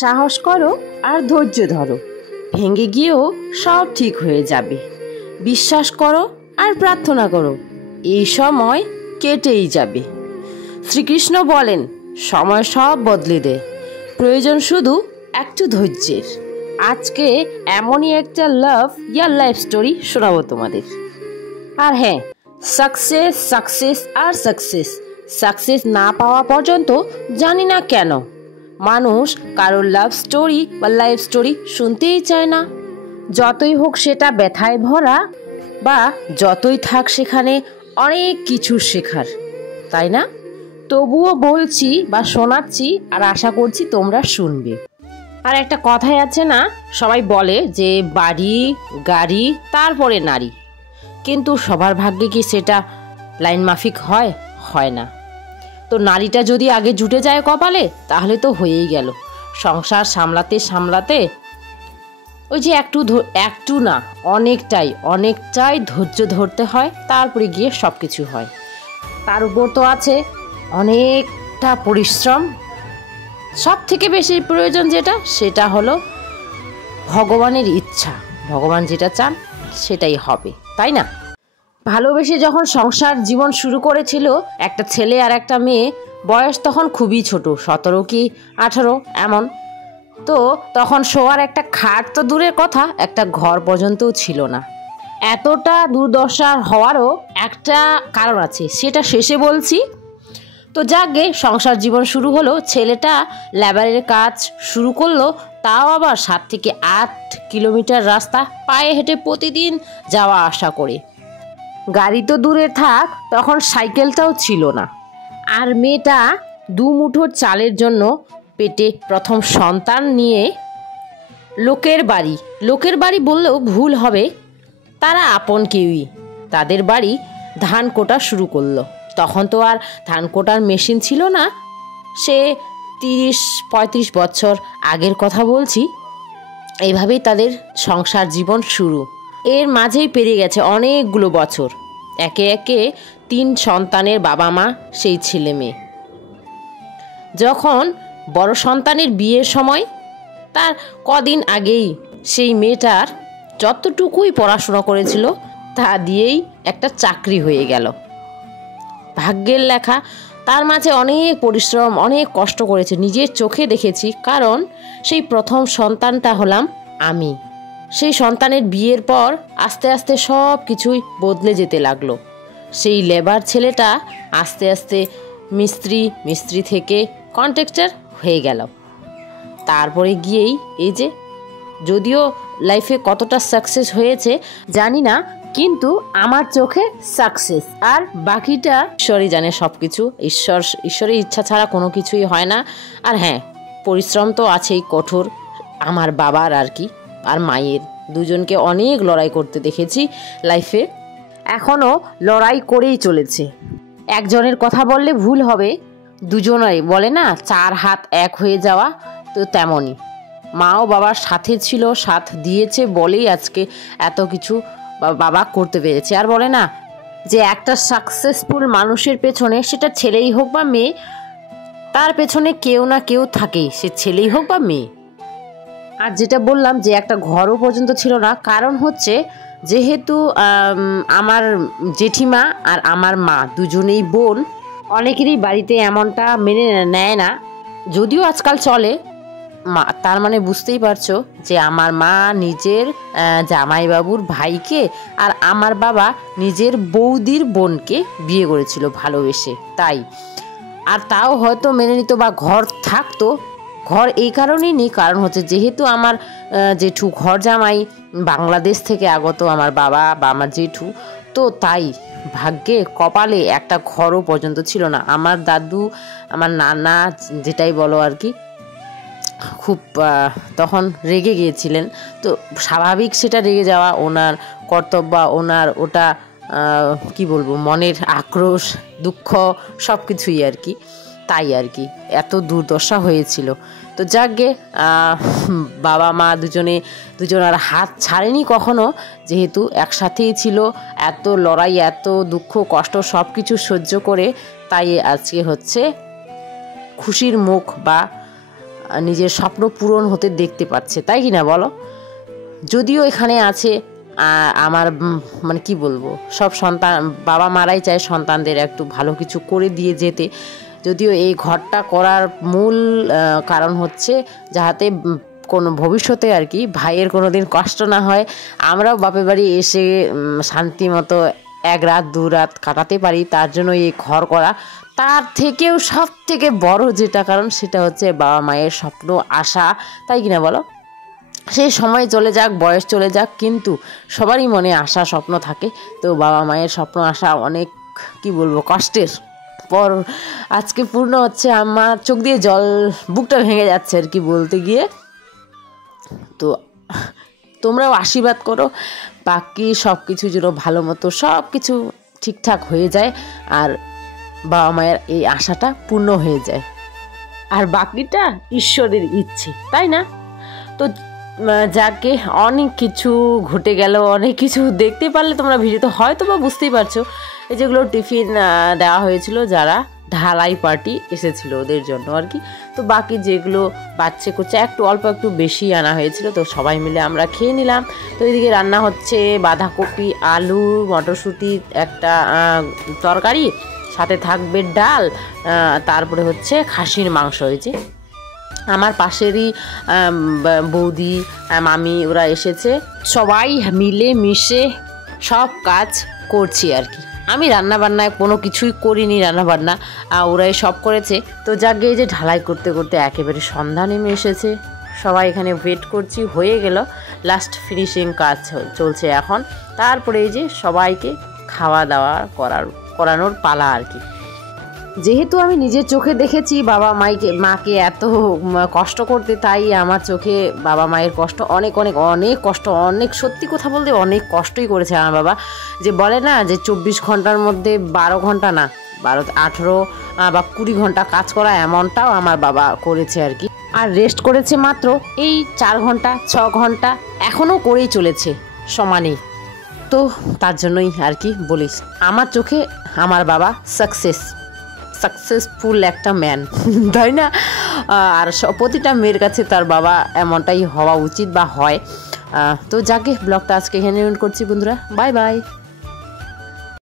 সাহস করো আর ধৈর্য ধরো, ভেঙে গিয়েও সব ঠিক হয়ে যাবে। বিশ্বাস করো আর প্রার্থনা করো, এই সময় কেটেই যাবে। শ্রীকৃষ্ণ বলেন, সময় সব বদলে দেয়, প্রয়োজন শুধু একটু ধৈর্যের। আজকে এমনই একটা লাভ ইয়ার লাইফ স্টোরি শোনাবো তোমাদের। আর হ্যাঁ, সাকসেস সাকসেস আর সাকসেস, সাকসেস না পাওয়া পর্যন্ত জানি না কেন মানুষ কারোর লাভ স্টোরি বা লাইফ স্টোরি শুনতেই চায় না। যতই হোক সেটা ব্যথায় ভরা, বা যতই থাক সেখানে অনেক কিছু শেখার, তাই না? তবুও বলছি বা শোনাচ্ছি, আর আশা করছি তোমরা শুনবে। আর একটা কথাই আছে না, সবাই বলে যে বাড়ি গাড়ি তারপরে নারী, কিন্তু সবার ভাগ্যে কি সেটা লাইন মাফিক হয়? হয় না। তো নারীটা যদি আগে জুটে যায় কপালে, তাহলে তো হয়েই গেল। সংসার সামলাতে সামলাতে ওই যে একটু না, অনেকটাই ধৈর্য ধরতে হয়, তারপরে গিয়ে সব কিছু হয়। তার উপর তো আছে অনেকটা পরিশ্রম। সব থেকে বেশি প্রয়োজন সেটা হলো ভগবানের ইচ্ছা। ভগবান যেটা চান সেটাই হবে, তাই না? ভালোবেসে যখন সংসার জীবন শুরু করেছিল একটা ছেলে আর একটা মেয়ে, বয়স তখন খুবই ছোট, 17 কি 18 এমন। তো তখন শোয়ার একটা খাট তো দূরের কথা, একটা ঘর পর্যন্তও ছিল না। এতটা দুর্দশার হওয়ারও একটা কারণ আছে, সেটা শেষে বলছি। তো যাকে সংসার জীবন শুরু হলো, ছেলেটা লেবারের কাজ শুরু করলো, তাও আবার 7 থেকে 8 কিলোমিটার রাস্তা পায়ে হেঁটে প্রতিদিন যাওয়া আসা করে। গাড়ি তো দূরে থাক, তখন সাইকেলটাও ছিল না। আর মেয়েটা 2 মুঠোর চালের জন্য পেটে প্রথম সন্তান নিয়ে লোকের বাড়ি বললেও ভুল হবে, তারা আপন কেউই, তাদের বাড়ি ধান কোটা শুরু করলো। তখন তো আর ধান কোটার মেশিন ছিল না, সে 30-35 বছর আগের কথা বলছি। এইভাবেই তাদের সংসার জীবন শুরু। এর মাঝেই পেরিয়ে গেছে অনেকগুলো বছর। একে একে 3 সন্তানের বাবা মা, সেই ছেলে মেয়ে। যখন বড় সন্তানের বিয়ের সময়, তার কদিন আগেই সেই মেয়েটার যতটুকুই পড়াশোনা করেছিল তা দিয়েই একটা চাকরি হয়ে গেল। ভাগ্যের লেখা। তার মাঝে অনেক পরিশ্রম, অনেক কষ্ট করেছে, নিজের চোখে দেখেছি। কারণ সেই প্রথম সন্তানটা হলাম আমি। সেই সন্তানের বিয়ের পর আস্তে আস্তে সব কিছুই বদলে যেতে লাগলো। সেই লেবার ছেলেটা আস্তে আস্তে মিস্ত্রি থেকে কন্ট্রাক্টর হয়ে গেল। তারপরে গিয়েই এই যে, যদিও লাইফে কতটা সাকসেস হয়েছে জানি না, কিন্তু আমার চোখে সাকসেস। আর বাকিটা ঈশ্বরই জানে। সব কিছু ঈশ্বরের ইচ্ছা ছাড়া কোনো কিছুই হয় না। আর হ্যাঁ, পরিশ্রম তো আছেই কঠোর, আমার বাবার আর কি, আর মায়ের, দুজনকে অনেক লড়াই করতে দেখেছি লাইফে, এখনও লড়াই করেই চলেছে। একজনের কথা বললে ভুল হবে, দুজনেরই বলে না 4 হাত এক হয়ে যাওয়া, তো তেমনই। মাও বাবার সাথে ছিল, সাথ দিয়েছে বলেই আজকে এত কিছু বাবা করতে পেরেছে। আর বলে না যে একটা সাকসেসফুল মানুষের পেছনে, সেটা ছেলেই হোক বা মেয়ে, তার পেছনে কেউ না কেউ থাকেই, সে ছেলেই হোক বা মেয়ে। আর যেটা বললাম যে একটা ঘরও পর্যন্ত ছিল না, কারণ হচ্ছে যেহেতু আমার জেঠিমা আর আমার মা দুজনেই বোন, অনেকেরই বাড়িতে এমনটা মেনে নেয় না, যদিও আজকাল চলে। তার মানে বুঝতেই পারছো যে আমার মা নিজের জামাইবাবুর ভাইকে আর আমার বাবা নিজের বৌদির বোনকে বিয়ে করেছিল ভালোবেসে, তাই। আর তাও হয়তো মেনে নিত বা ঘর থাকতো। ঘর এই কারণেই নেই, কারণ হচ্ছে যেহেতু আমার জেঠু ঘর জামাই বাংলাদেশ থেকে আগত, আমার বাবা বা আমার জেঠু, তো তাই ভাগ্যে কপালে একটা ঘরও পর্যন্ত ছিল না। আমার দাদু, আমার নানা, যেটাই বলো আর কি, খুব তখন রেগে গিয়েছিলেন। তো স্বাভাবিক সেটা রেগে যাওয়া, ওনার কর্তব্য, ওনার ওটা কি বলবো, মনের আক্রোশ, দুঃখ সব কিছুই আর কি, তাই আর কি এত দুর্দশা হয়েছিল। তো যাকগে, বাবা মা দুজন আর হাত ছাড়েনি কখনো, যেহেতু একসাথেই ছিল। এত লড়াই, এত দুঃখ কষ্ট সব কিছু সহ্য করে, তাই আজকে হচ্ছে খুশির মুখ বা নিজের স্বপ্ন পূরণ হতে দেখতে পাচ্ছে, তাই কি না বলো? যদিও এখানে আছে আমার মানে কি বলবো, সব সন্তান বাবা মারাই চায় সন্তানদের একটু ভালো কিছু করে দিয়ে যেতে। যদিও এই ঘরটা করার মূল কারণ হচ্ছে যাতে কোনো ভবিষ্যতে আর কি ভাইয়ের কোনো দিন কষ্ট না হয়, আমরাও বাপের বাড়ি এসে শান্তি মতো 1 রাত 2 রাত কাটাতে পারি, তার জন্য এই ঘর করা। তার থেকেও সব থেকে বড় যেটা কারণ সেটা হচ্ছে বাবা মায়ের স্বপ্ন আশা, তাই কিনা বলো? সেই সময় চলে যাক, বয়স চলে যাক, কিন্তু সবারই মনে আশা স্বপ্ন থাকে। তো বাবা মায়ের স্বপ্ন আশা অনেক কি বলবো কষ্টের পর আজকে পূর্ণ হচ্ছে। আমার চোখ দিয়ে জল, বুকটা ভেঙে যাচ্ছে আর কি বলতে গিয়ে। তো তোমরাও আশীর্বাদ করো বাকি সব কিছু যেন ভালো মতো সব কিছু ঠিকঠাক হয়ে যায় আর বাবা মায়ের এই আশাটা পূর্ণ হয়ে যায়, আর বাকিটা ঈশ্বরের ইচ্ছে, তাই না? তো যাকে অনেক কিছু ঘটে গেল, অনেক কিছু দেখতে পারলে তোমরা ভিডিওতে হয়তো বা বুঝতেই পারছো। এই যেগুলো টিফিন দেওয়া হয়েছিল যারা ঢালাই পার্টি এসেছিল ওদের জন্য আর কি। তো বাকি যেগুলো বাচ্চা কুচ্চা একটু অল্প একটু বেশি আনা হয়েছিল, তো সবাই মিলে আমরা খেয়ে নিলাম। তো এদিকে রান্না হচ্ছে বাঁধাকপি, আলু, মটরশুঁটি একটা তরকারি, সাথে থাকবে ডাল, তারপরে হচ্ছে খাসির মাংস হয়েছে। আমার পাশেরই বৌদি মামি ওরা এসেছে, সবাই মিলে মিশে সব কাজ করছি আর কি। আমি রান্নাবান্নায় কোনো কিছুই করিনি, রান্নাবান্না ওরাই সব করেছে। তো যাকে এই যে ঢালাই করতে করতে একেবারে সন্ধ্যা নেমে এসেছে, সবাই এখানে ওয়েট করছি, হয়ে গেল, লাস্ট ফিনিশিং কাজ চলছে এখন। তারপরে এই যে সবাইকে খাওয়া দাওয়া করানোর পালা আর কি। যেহেতু আমি নিজের চোখে দেখেছি বাবা মাকে এত কষ্ট করতে, তাই আমার চোখে বাবা মায়ের কষ্ট অনেক অনেক অনেক কষ্ট, অনেক সত্যি কথা বলতে অনেক কষ্টই করেছে আমার বাবা। যে বলে না যে 24 ঘন্টার মধ্যে 12 ঘন্টা না, 18 বা 20 ঘন্টা কাজ করা, এমনটাও আমার বাবা করেছে আর কি। আর রেস্ট করেছে মাত্র এই 4 ঘন্টা 6 ঘন্টা, এখনও করেই চলেছে সমানেই। তো তার জন্যই আর কি বলিস, আমার চোখে আমার বাবা সাকসেসফুল একটা ম্যান, তাই না? আর প্রতিটা মেয়ের কাছে তার বাবা এমনটাই হওয়া উচিত বা হয়। তো যাকে ব্লগটা আজকে এখানে এন্ড করছি বন্ধুরা, বাই বাই।